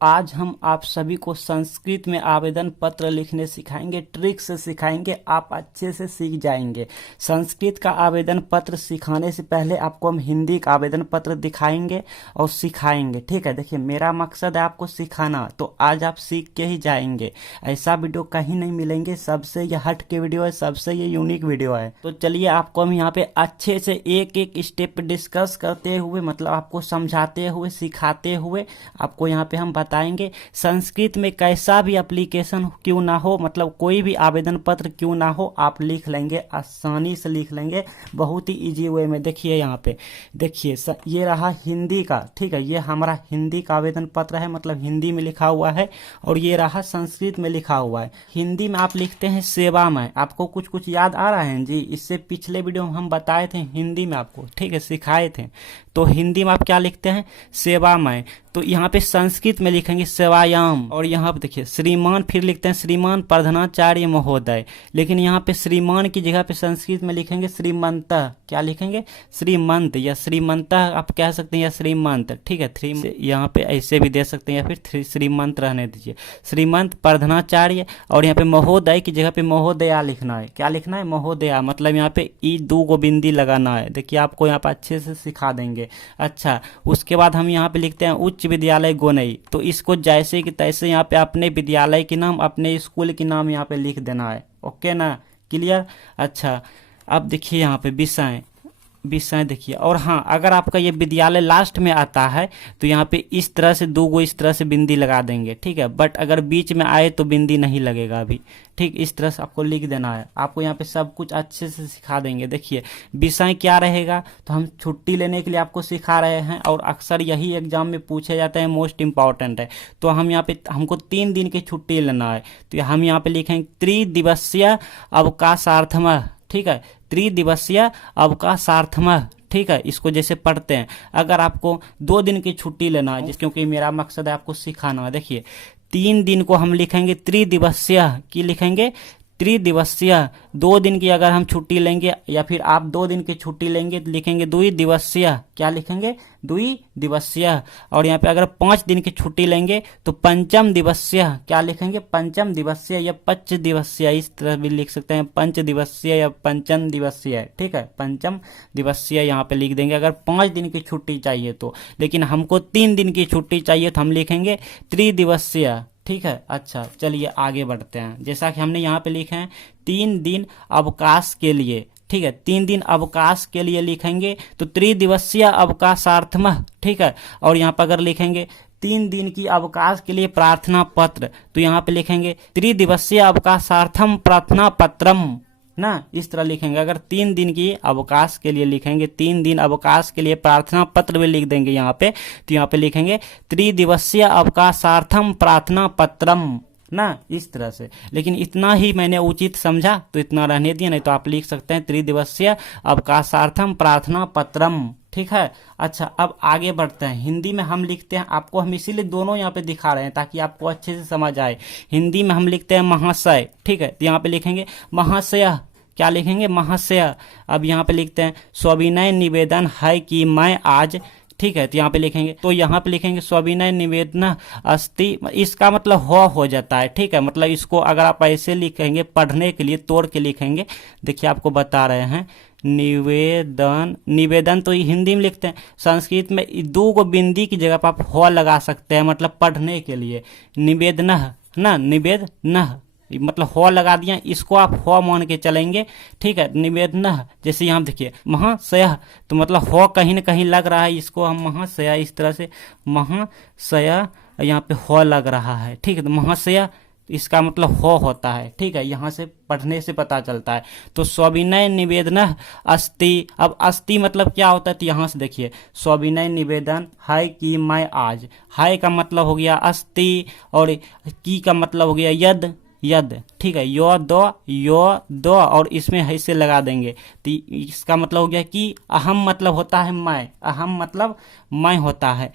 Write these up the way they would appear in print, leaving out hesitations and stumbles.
आज हम आप सभी को संस्कृत में आवेदन पत्र लिखने सिखाएंगे, ट्रिक से सिखाएंगे, आप अच्छे से सीख जाएंगे। संस्कृत का आवेदन पत्र सिखाने से पहले आपको हम हिंदी का आवेदन पत्र दिखाएंगे और सिखाएंगे। ठीक है, देखिए मेरा मकसद है आपको सिखाना, तो आज आप सीख के ही जाएंगे। ऐसा वीडियो कहीं नहीं मिलेंगे, सबसे ये हट के वीडियो है, सबसे ये यूनिक वीडियो है। तो चलिए आपको हम यहाँ पे अच्छे से एक एक स्टेप डिस्कस करते हुए, मतलब आपको समझाते हुए, सिखाते हुए आपको यहाँ पे हम बताएंगे संस्कृत में कैसा भी एप्लीकेशन क्यों ना हो, मतलब कोई भी आवेदन पत्र क्यों ना हो, आप लिख लेंगे, आसानी से लिख लेंगे, बहुत ही इजी वे में। देखिए यहाँ पे देखिए ये रहा हिंदी का, ठीक है, ये हमारा हिंदी का आवेदन पत्र है, मतलब हिंदी में लिखा हुआ है, और ये रहा संस्कृत में लिखा हुआ है। हिंदी में आप लिखते हैं सेवा में। आपको कुछ कुछ याद आ रहा है जी? इससे पिछले वीडियो में हम बताए थे हिंदी में आपको, ठीक है, सिखाए थे। तो हिंदी में आप क्या लिखते हैं? सेवा में। तो यहाँ पे संस्कृत में लिखेंगे सेवायाम, और यहाँ पे देखिए श्रीमान, फिर लिखते हैं श्रीमान प्रधानाचार्य महोदय, लेकिन यहाँ पे श्रीमान की जगह पे संस्कृत में लिखेंगे श्रीमंत। क्या लिखेंगे? श्रीमंत, या श्रीमंत आप कह सकते हैं, या श्रीमंत, ठीक है। यहाँ पे ऐसे भी दे सकते हैं, या फिर श्रीमंत रहने दीजिए, श्रीमंत प्रधानाचार्य, और यहाँ पे महोदय की जगह पे महोदया लिखना है। क्या लिखना है? महोदया, मतलब यहाँ पे ई दो गो बिंदी लगाना है। देखिए आपको यहाँ पे अच्छे से सिखा देंगे। अच्छा, उसके बाद हम यहाँ पे लिखते हैं उच्च विद्यालय गोनई। तो इसको जैसे कि तैसे यहाँ पे अपने विद्यालय के नाम, अपने स्कूल के नाम यहाँ पे लिख देना है। ओके ना, क्लियर? अच्छा, अब देखिए यहाँ पे विषय देखिए, और हाँ, अगर आपका ये विद्यालय लास्ट में आता है तो यहाँ पे इस तरह से दो गो इस तरह से बिंदी लगा देंगे, ठीक है। बट अगर बीच में आए तो बिंदी नहीं लगेगा अभी, ठीक। इस तरह से आपको लिख देना है। आपको यहाँ पे सब कुछ अच्छे से सिखा देंगे। देखिए विषय क्या रहेगा, तो हम छुट्टी लेने के लिए आपको सिखा रहे हैं, और अक्सर यही एग्जाम में पूछे जाता है, मोस्ट इंपॉर्टेंट है। तो हम यहाँ पे हमको 3 दिन की छुट्टी लेना है, तो हम यहाँ पे लिखेंगे त्रिदिवसीय अवकाशार्थम, ठीक है, त्रिदिवसीय अवकाशार्थम, ठीक है। इसको जैसे पढ़ते हैं, अगर आपको 2 दिन की छुट्टी लेना है, क्योंकि मेरा मकसद है आपको सिखाना है। देखिए 3 दिन को हम लिखेंगे त्रिदिवसीय, की लिखेंगे त्रिदिवसीय। 2 दिन की अगर हम छुट्टी लेंगे, या फिर आप 2 दिन की छुट्टी लेंगे तो लिखेंगे द्विदिवसीय। क्या लिखेंगे? द्विदिवसीय। और यहाँ पे अगर 5 दिन की छुट्टी लेंगे तो पंचम दिवसीय। क्या लिखेंगे? पंचम दिवसीय या पंच दिवसीय, इस तरह भी लिख सकते हैं, पंच दिवसीय या पंचम दिवसीय, ठीक है, पंचम दिवसीय यहाँ पे लिख देंगे अगर 5 दिन की छुट्टी चाहिए तो। लेकिन हमको 3 दिन की छुट्टी चाहिए तो हम लिखेंगे त्रिदिवसीय, ठीक है। अच्छा, चलिए आगे बढ़ते हैं। जैसा कि हमने यहाँ पे लिखे हैं 3 दिन अवकाश के लिए, ठीक है, 3 दिन अवकाश के लिए लिखेंगे तो त्रिदिवसीय अवकाशार्थम, ठीक है। और यहाँ पर अगर लिखेंगे 3 दिन की अवकाश के लिए प्रार्थना पत्र, तो यहाँ पे लिखेंगे त्रिदिवसीय अवकाशार्थम प्रार्थना पत्रम ना, इस तरह लिखेंगे। अगर 3 दिन की अवकाश के लिए लिखेंगे, 3 दिन अवकाश के लिए प्रार्थना पत्र भी लिख देंगे यहाँ पे, तो यहाँ पे लिखेंगे त्रिदिवसीय अवकाशार्थम प्रार्थना पत्रम ना, इस तरह से। लेकिन इतना ही मैंने उचित समझा तो इतना रहने दिया, नहीं तो आप लिख सकते हैं त्रिदिवसीय अवकाशार्थम प्रार्थना पत्रम, ठीक है। अच्छा, अब आगे बढ़ते हैं। हिंदी में हम लिखते हैं, आपको हम इसीलिए दोनों यहाँ पे दिखा रहे हैं ताकि आपको अच्छे से समझ आए। हिंदी में हम लिखते हैं महाशय, ठीक है, तो यहाँ पे लिखेंगे महाशय। क्या लिखेंगे? महाशय। अब यहाँ पे लिखते हैं सविनय निवेदन है कि मैं आज, ठीक है, तो यहाँ पे लिखेंगे, तो यहाँ पे लिखेंगे सविनय निवेदन अस्ति। इसका मतलब हो जाता है, ठीक है। मतलब इसको अगर आप ऐसे लिखेंगे, पढ़ने के लिए तोड़ के लिखेंगे, देखिए आपको बता रहे हैं, निवेदन, निवेदन तो हिंदी में लिखते हैं, संस्कृत में 2 गो बिंदी की जगह पर आप हो लगा सकते हैं, मतलब पढ़ने के लिए निवेदन ना, निवेदन मतलब हो लगा दिया, इसको आप हो मान के चलेंगे, ठीक है। निवेदन, जैसे यहाँ देखिए महाशय, तो मतलब हो कहीं ना कहीं लग रहा है, इसको हम महाशय, इस तरह से महाशय, यहाँ पे हो लग रहा है, ठीक है। तो महाशय इसका मतलब हो होता है, ठीक है, यहाँ से पढ़ने से पता चलता है। तो सविनय निवेदन अस्ति, अब अस्ति मतलब क्या होता है, तो यहाँ से देखिए सविनय निवेदन है कि मैं आज, है का मतलब हो गया अस्ति, और की का मतलब हो गया यद, ठीक है, यो दो, और इसमें है से लगा देंगे, तो इसका मतलब हो गया कि अहम मतलब होता है मैं, अहम मतलब मैं होता है,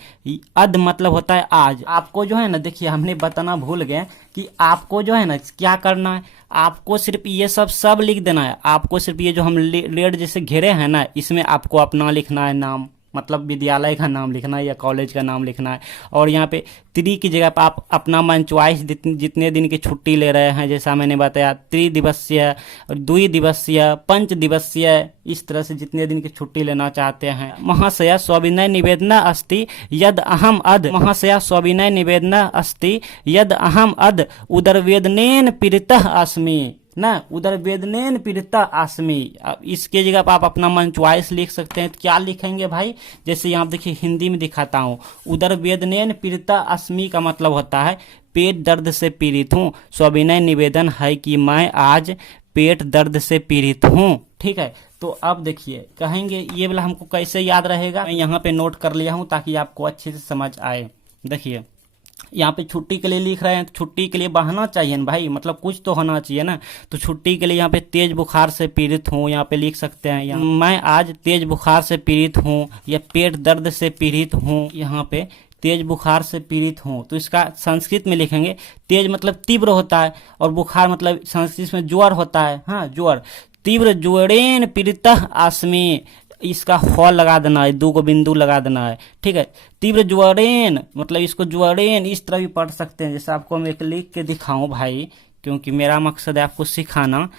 अद मतलब होता है आज। आपको जो है ना, देखिए हमने बताना भूल गए कि आपको जो है ना क्या करना है, आपको सिर्फ ये सब लिख देना है। आपको सिर्फ ये जो हम रेड जैसे घेरे हैं ना, इसमें आपको अपना लिखना है नाम, मतलब विद्यालय का नाम लिखना है या कॉलेज का नाम लिखना है। और यहाँ पे त्रि की जगह पर आप अपना मन चॉइस जितने दिन की छुट्टी ले रहे हैं, जैसा मैंने बताया त्रिदिवसीय, द्विदिवसीय, पंच दिवसीय, इस तरह से जितने दिन की छुट्टी लेना चाहते हैं। महाशया सविनय निवेदना अस्ति यद अहम अद, महाशया सविनय निवेदना अस्ति यद अहम अद उदरवेदनेन पीड़ितः अस्मि ना, उदरवेदनेन पीड़िता आसमी। इसके जगह पर आप अपना मन चॉइस लिख सकते हैं। तो क्या लिखेंगे भाई, जैसे यहाँ देखिए हिंदी में दिखाता हूँ। उदरवेदनेन पीड़िता आसमी का मतलब होता है पेट दर्द से पीड़ित हूँ। सविनय निवेदन है कि मैं आज पेट दर्द से पीड़ित हूँ। ठीक है, तो अब देखिए कहेंगे ये वाला हमको कैसे याद रहेगा, मैं यहाँ पे नोट कर लिया हूँ ताकि आपको अच्छे से समझ आए। देखिए यहाँ पे छुट्टी के लिए लिख रहे हैं, तो छुट्टी के लिए बहाना चाहिए ना भाई, मतलब कुछ तो होना चाहिए ना। तो छुट्टी के लिए यहाँ पे तेज बुखार से पीड़ित हूँ, यहाँ पे लिख सकते हैं यहाँ मैं आज तेज बुखार से पीड़ित हूँ, या पेट दर्द से पीड़ित हूँ, यहाँ पे तेज बुखार से पीड़ित हूँ। तो इसका संस्कृत में लिखेंगे, तेज मतलब तीव्र होता है और बुखार मतलब संस्कृत में ज्वर होता है। हाँ ज्वर, तीव्र ज्वरेन पीड़ितः आस्मि, इसका ह लगा देना है, 2 बिंदु लगा देना है। ठीक है, तीव्र ज्वरेन मतलब इसको ज्वरेन इस तरह भी पढ़ सकते हैं, जैसे आपको मैं एक लिख के दिखाऊं भाई, क्योंकि मेरा मकसद है आपको सिखाना।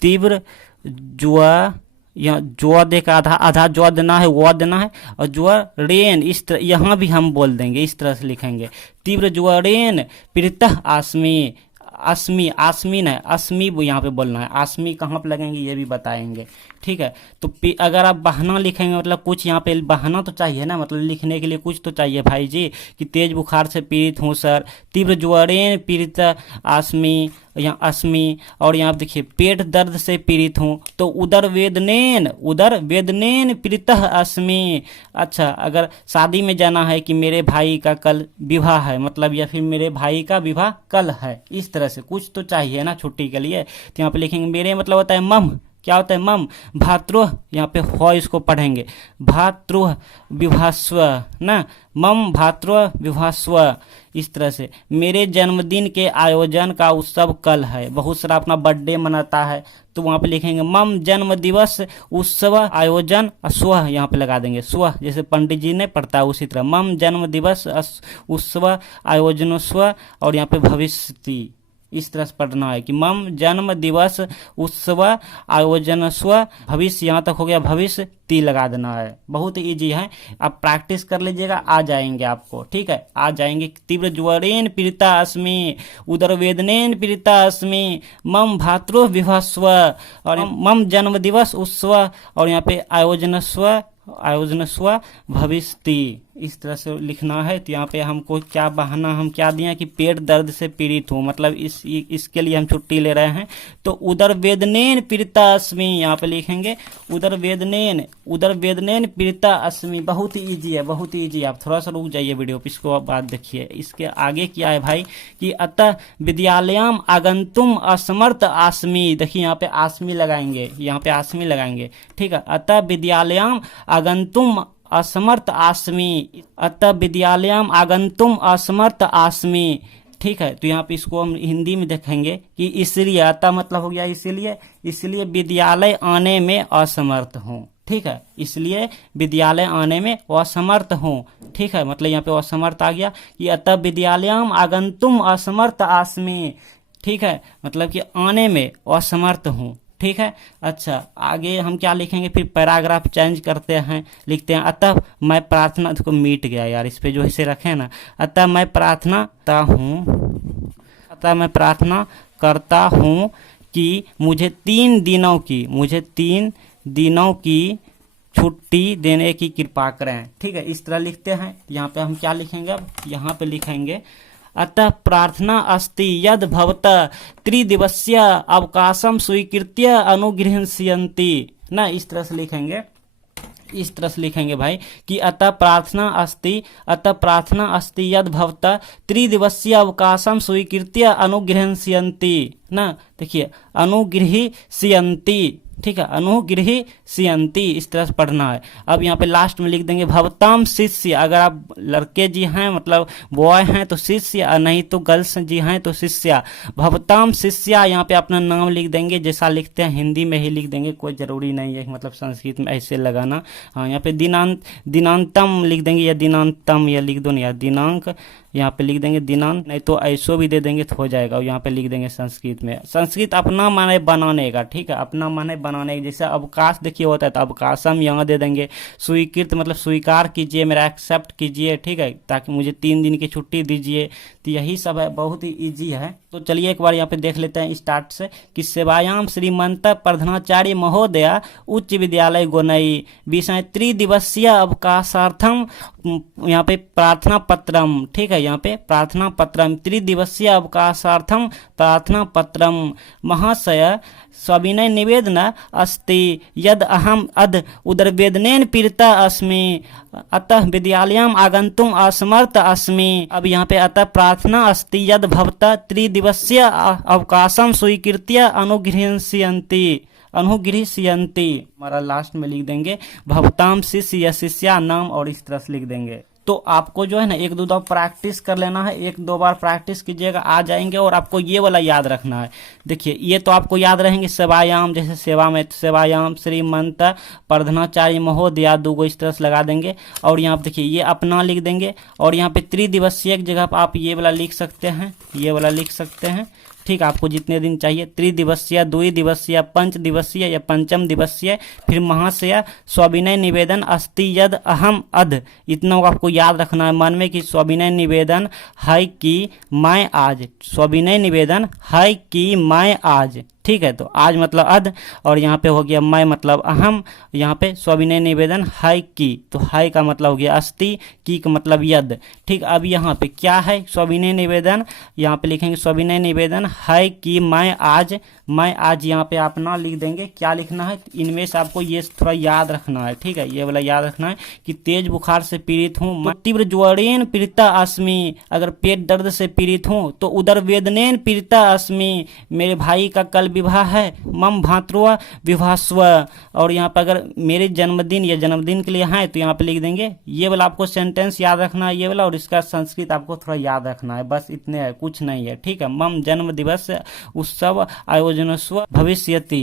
तीव्र ज्व, यहाँ ज्व दे का आधा ज्व देना है, वो देना है, और ज्वरेन इस तरह यहाँ भी हम बोल देंगे, इस तरह से लिखेंगे तीव्र ज्वरेन पीड़ितः आस्मि। अस्मी, आसमी न अस्मी यहाँ पे बोलना है, आसमी कहाँ पे लगेंगे ये भी बताएंगे। ठीक है, तो अगर आप बहाना लिखेंगे मतलब कुछ यहाँ पे बहाना तो चाहिए ना, मतलब लिखने के लिए कुछ तो चाहिए भाई जी, कि तेज बुखार से पीड़ित हूँ सर, तीव्र ज्वरेन पीड़ित आसमी, यहाँ अस्मी, और यहाँ देखिए पेट दर्द से पीड़ित हूँ, तो उदर वेदनेन पीड़ितः अस्मि। अच्छा, अगर शादी में जाना है कि मेरे भाई का कल विवाह है, मतलब या फिर मेरे भाई का विवाह कल है, इस तरह से कुछ तो चाहिए ना छुट्टी के लिए। तो यहाँ पे लिखेंगे मेरे मतलब होता है मम, क्या होता है मम भातृ, यहाँ पे हो इसको पढ़ेंगे भातृ विभास्व ना, मम भातृ विभास्व, इस तरह से। मेरे जन्मदिन के आयोजन का उत्सव कल है, बहुत सारा अपना बर्थडे मनाता है, तो वहाँ पे लिखेंगे मम जन्म दिवस उत्सव आयोजन स्व, यहाँ पे लगा देंगे स्व, जैसे पंडित जी ने पढ़ता है उसी तरह मम जन्म दिवस उत्सव आयोजन स्व, और यहाँ पे भविष्य इस तरह से पढ़ना है कि मम जन्म दिवस उत्सव आयोजन स्व, भविष्य यहाँ तक हो गया, भविष्य ती लगा देना है। बहुत इजी है, आप प्रैक्टिस कर लीजिएगा, आ जाएंगे आपको। ठीक है, आ जाएंगे। तीव्र ज्वरेन पीड़िता अस्मि, उदर वेदनेन पीड़िता अस्मि, मम भातृ विभास्व, और मम जन्म दिवस उत्सव, और यहाँ पे आयोजन स्व भविष्यति, इस तरह से लिखना है। तो यहाँ पे हमको क्या बहाना हम क्या दिए कि पेट दर्द से पीड़ित हूँ, मतलब इसके लिए हम छुट्टी ले रहे हैं। तो उदर वेदनेन पीड़िता अस्मि, यहाँ पे लिखेंगे उदर वेदनेन पीड़िता अस्मि। बहुत ही ईजी है, बहुत ही ईजी। आप थोड़ा सा रुक जाइए वीडियो पे, इसको बात देखिए। इसके आगे क्या है भाई कि अतः विद्यालयम आगंतुम असमर्थ आस्मि, देखिए यहाँ पे आस्मि लगाएंगे, यहाँ पे आस्मि लगाएंगे। ठीक है, अतः विद्यालयम आगंतुम असमर्थ आस्मि, अतः विद्यालयम आगंतुम असमर्थ आस्मि। ठीक है, तो यहाँ पे इसको हम हिंदी में देखेंगे कि इसलिए, अतः मतलब हो गया इसलिए विद्यालय आने में असमर्थ हूँ। ठीक है, इसलिए विद्यालय आने में असमर्थ हूँ। ठीक है, मतलब यहाँ पे असमर्थ आ गया कि अतः विद्यालयम आगंतुम असमर्थ आस्मि। ठीक है, मतलब कि आने में असमर्थ हूँ। ठीक है, अच्छा आगे हम क्या लिखेंगे, फिर पैराग्राफ चेंज करते हैं, लिखते हैं अतः मैं प्रार्थना, देखो मिट गया यार, इस पे जो इसे रखे ना, अतः मैं प्रार्थना करता हूँ कि मुझे 3 दिनों की छुट्टी देने की कृपा करें। ठीक है, इस तरह लिखते हैं। यहाँ पे हम क्या लिखेंगे, अब यहाँ पे लिखेंगे अतः प्रार्थना अस्ति यद भवतः त्रिदिवसीय अवकाशम स्वीकृत्य अनुगृह्णन्ति ना, इस तरह से लिखेंगे भाई कि अतः प्रार्थना अस्ति यद भवतः त्रिदिवसीय अवकाशम स्वीकृत्य अनुगृह्णन्ति ना, देखिए अनुगृह्णन्ति ठीक है, अनुगृहीष्यन्ति, इस तरह से पढ़ना है। अब यहाँ पे लास्ट में लिख देंगे भवताम शिष्य, अगर आप लड़के जी हैं मतलब बॉय हैं तो शिष्य, नहीं तो गर्ल्स जी हैं तो शिष्या। भवताम शिष्या, यहाँ पे अपना नाम लिख देंगे, जैसा लिखते हैं हिंदी में ही लिख देंगे, कोई जरूरी नहीं है मतलब संस्कृत में ऐसे लगाना। हाँ, यहाँ पे दिनांतम लिख देंगे या दिनांतम, या लिख दो ना, या दिनांक यहाँ पे लिख देंगे दिनांक, नहीं तो ऐसो भी दे देंगे तो हो जाएगा। और यहाँ पे लिख देंगे संस्कृत में, संस्कृत अपना माने बनाने का, ठीक है, अपना माने बनाने का। जैसे अवकाश देखिए होता है तो अवकाशम यहाँ दे देंगे। स्वीकृत मतलब स्वीकार कीजिए, मेरा एक्सेप्ट कीजिए, ठीक है, ताकि मुझे 3 दिन की छुट्टी दीजिए। तो यही सब है, बहुत ही ईजी है। तो चलिए एक बार यहाँ पे देख लेते हैं स्टार्ट से कि सेवायाम श्रीमंत प्रधानाचार्य महोदया उच्च विद्यालय गोनई विषय त्रिदिवसीय अवकाशार्थम, यहाँ पे प्रार्थना पत्रम, ठीक है, यहाँ पे प्रार्थना पत्रम त्रिदिवसीय अवकाशार्थम प्रार्थना पत्रम महाशय सविनय निवेदन अस्ति यद अहम अद उदरवेदनेन पीड़िता अस्मि अतः विद्यालयम आगंतुम असमर्थ अस्मि। अब यहाँ पे अतः प्रार्थना अस्ति यद भवता त्रिदिवसीय अवकाशम स्वीकृत्य अनुगृह्यन्ति हमारा लास्ट में लिख देंगे भवताम शिष्य या शिष्या नाम, और इस तरह से लिख देंगे। तो आपको जो है ना 1-2 बार प्रैक्टिस कर लेना है, 1-2 बार प्रैक्टिस कीजिएगा आ जाएंगे। और आपको ये वाला याद रखना है, देखिए ये तो आपको याद रहेंगे सेवायाम, जैसे सेवा में सेवायाम श्रीमंत प्रधानाचार्य महोदया 2 इस तरह से लगा देंगे। और यहाँ पे देखिए ये अपना लिख देंगे, और यहाँ पे त्रिदिवसीय की जगह पर आप ये वाला लिख सकते हैं, ये वाला लिख सकते हैं, ठीक, आपको जितने दिन चाहिए, त्रिदिवसीय, 2 दिवसीय, 5 दिवसीय या पंचम दिवसीय, फिर महाशय सविनय निवेदन अस्ति यद अहम अध, इतना आपको याद रखना है मन में कि सविनय निवेदन है कि मैं आज, सविनय निवेदन है कि मैं आज, ठीक है। तो आज मतलब अध, और यहाँ पे हो गया मैं मतलब अहम, यहाँ पे सविनय निवेदन है कि, तो है का मतलब हो गया अस्ति, की का मतलब यद, ठीक। अब यहाँ पे क्या है सविनय निवेदन, यहाँ पे लिखेंगे सविनय निवेदन है कि मैं आज यहाँ पे आप ना लिख देंगे, क्या लिखना है इनमें से आपको ये थोड़ा याद रखना है, ठीक है, ये वाला याद रखना है कि तेज बुखार से पीड़ित हूँ, मैं तीव्र ज्वरेन पीड़िता अस्मि, अगर पेट दर्द से पीड़ित हूँ तो उदर वेदनेन पीड़िता अस्मि, मेरे भाई का कल विवाह है, मम भातृ विवाहस्व। और यहाँ पर अगर मेरे जन्मदिन या जन्मदिन के लिए है तो यहाँ पे लिख देंगे, ये वाला आपको सेंटेंस याद रखना है ये वाला, और इसका संस्कृत आपको थोड़ा याद रखना है, बस इतने है, कुछ नहीं है, ठीक है। मम जन्म दिवस उत्सव आयोजनस्व भविष्यति।